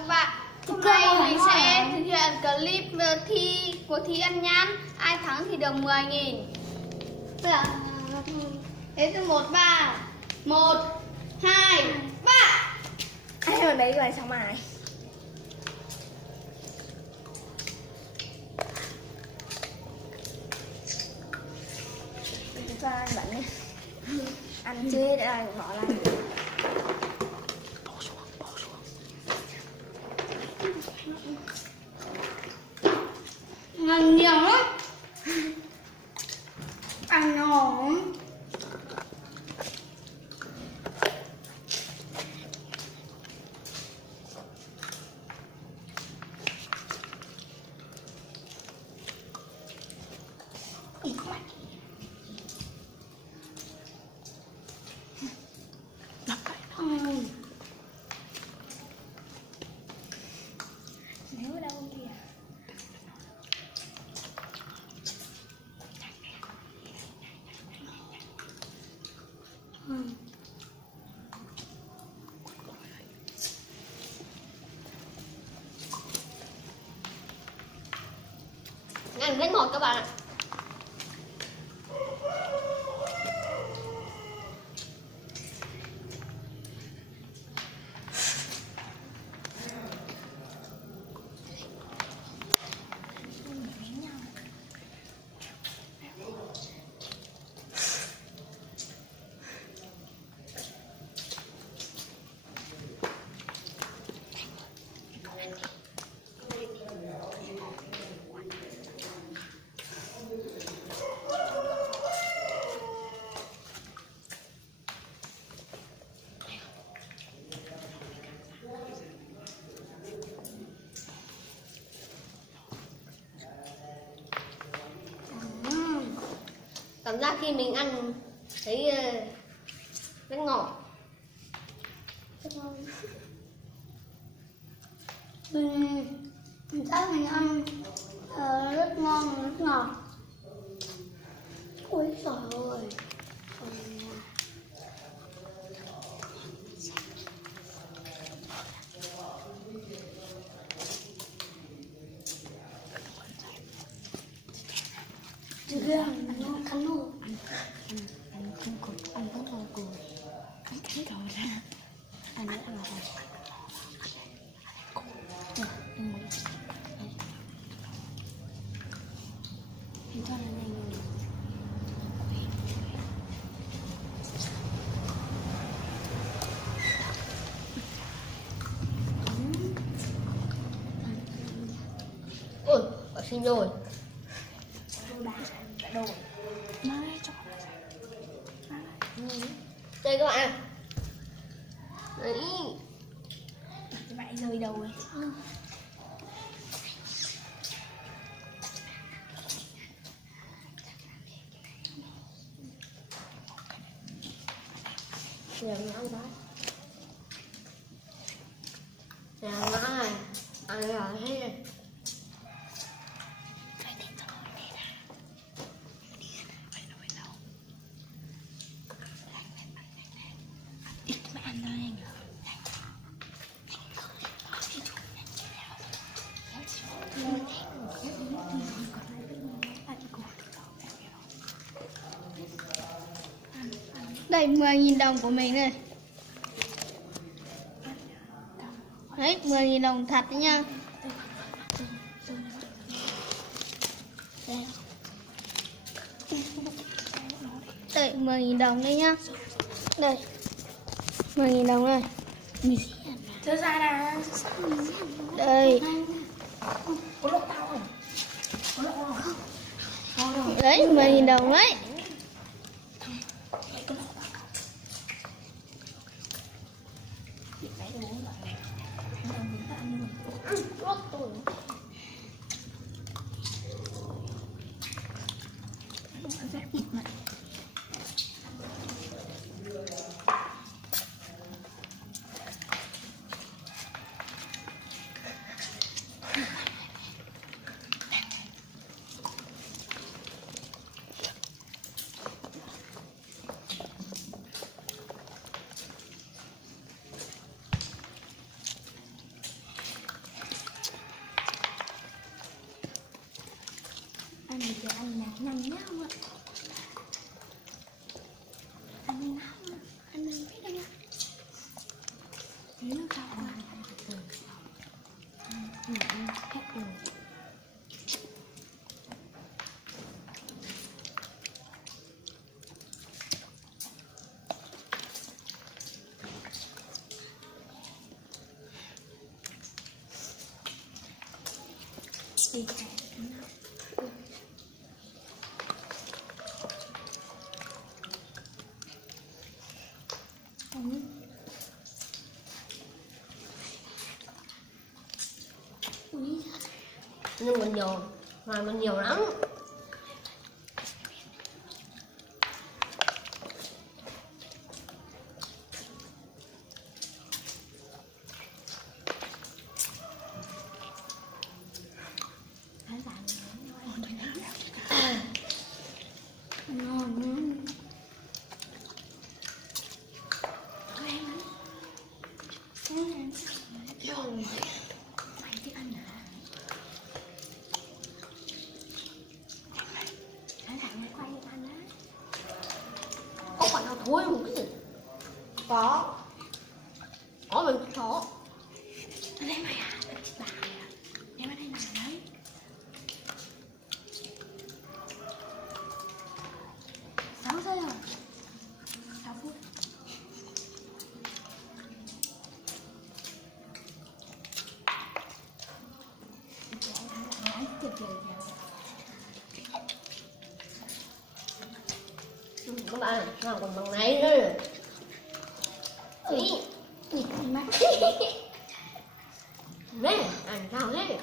các bạn. Hôm nay mình sẽ thực hiện clip cuộc thi ăn nhãn. Ai thắng thì được 10.000. Thế từ 1, 3. 1, 2, 3. Ai ở đấy rồi sao mày? Cho ăn bẩn đi. Ăn chưa hết rồi bỏ lại. Bỏ xuống. Ngon nhiều lắm. Ăn ngon. Ít quá. Nếu ở đâu kìa. Ăn rất ngọt các bạn ạ. Cảm giác khi mình ăn thấy rất ngọt. Rất ngon. Mình chắc mình ăn rất ngon, rất ngọt. Ôi trời ơi. Chứ ghê, nó cắn luôn. Ăn không cột, ăn không vào cột. Ăn cắn cột ra. Ăn nữa là mình cho nó này. Ôi, bỏ xin rồi. Đồ. Mai cho. Đây các bạn. Đấy. Cái bãi rơi đầu ấy. Giờ mình ăn đó. Giờ nó này. Ăn rồi thế. Đây 10.000 đồng của mình này. Đấy 10.000 đồng thật đấy nha. Đây 10.000 đồng đây nhá. Đây 10.000 đồng này. Cho ra là Đây. có lộ tao không? Có lộ không? Đấy 10.000 đồng đấy. Nếu nó cao quá hết rồi. Đi theo nhưng mình nhiều mà mình nhiều lắm. ngon. Mày thích ăn hả? Thằng mày quay ăn á. Có phải nào thối một cái gì? Có mình có. Lấy mày à? Bà à? Em ở đây nào đấy? 6 giây rồi. 6 phút. Anh tuyệt vời nhỉ? Các bạn làm còn bằng này nữa. Nhìn con mắt. Nè, ăn sao thế?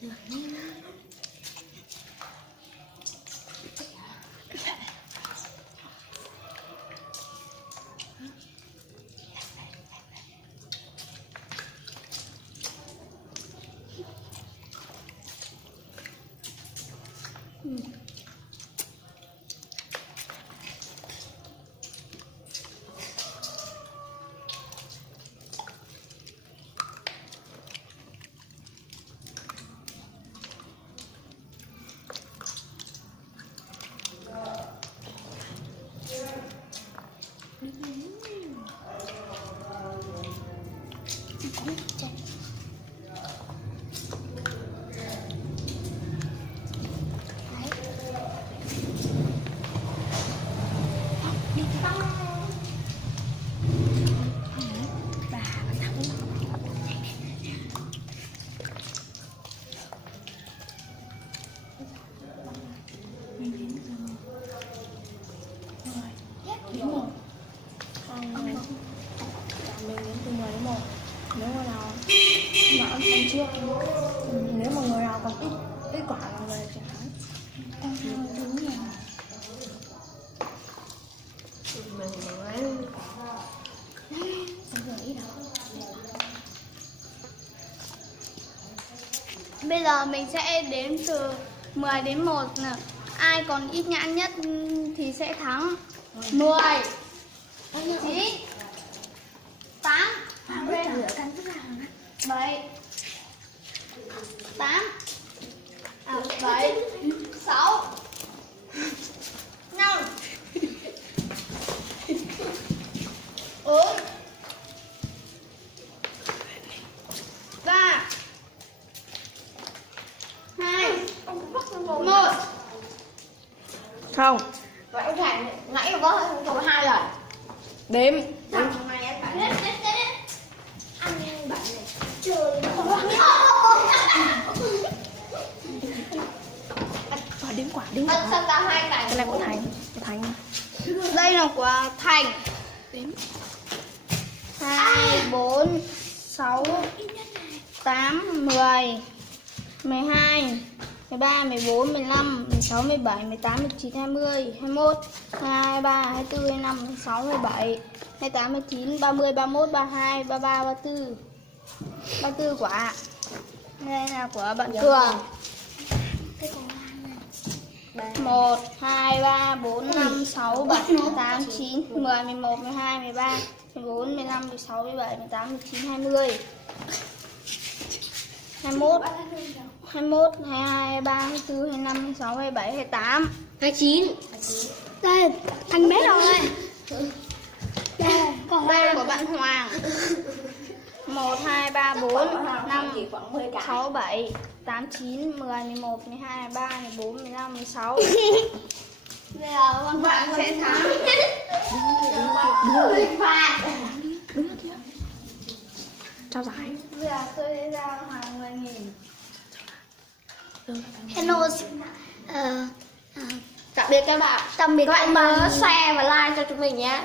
Được đi. Đến 1. Mình đến từ 10 đến 1. Nếu mà nào mà ăn xong trước, nếu mà người nào còn ít quả là người chẳng hạn. Con theo đúng nhỉ? Mình nói Xong rồi ít đó. Bây giờ mình sẽ đếm từ 10 đến 1 nè. Ai còn ít nhãn nhất thì sẽ thắng. 10 9 8 Rửa cắn tức là 7 8 7 6 5 4 3 2 1. Không. vậy ông Thành nãy có 2 lần. Đếm. Hôm nay em phải Ăn ăn bảy này. chơi Quả đếm quả, đếm quả. Ăn xong ra 2 cái. Cái này của Thành. Của Thành. đây là quả Thành. Đếm. 2 4 6 8 10 12 13 14 15 16 17 18 19 20 21 22 23 24 25 26 27 28 29 30 31 32 33 34 34 quả. Đây là của bạn Cường. Cái còn lại này. 1 2 3 4 5 6 7 8 9 10 11 12 13 14 15 16 17 18 19 20. 21, 22, 23, 24, 25, 26, 27, 28, 29. Đây, thành bé rồi đây. Đây, còn đây của bạn Hoàng. 1, 2, 3, 4, 5, 6, 7, 8, 9, 10, 11, 12, 13, 14, 15, 16. bây giờ bạn sẽ thắng. Trao giải. Bây giờ tôi sẽ giao Hoàng 10.000. Hello. Tạm biệt các bạn. Tạm biệt Các bạn nhớ share và like cho chúng mình nhé.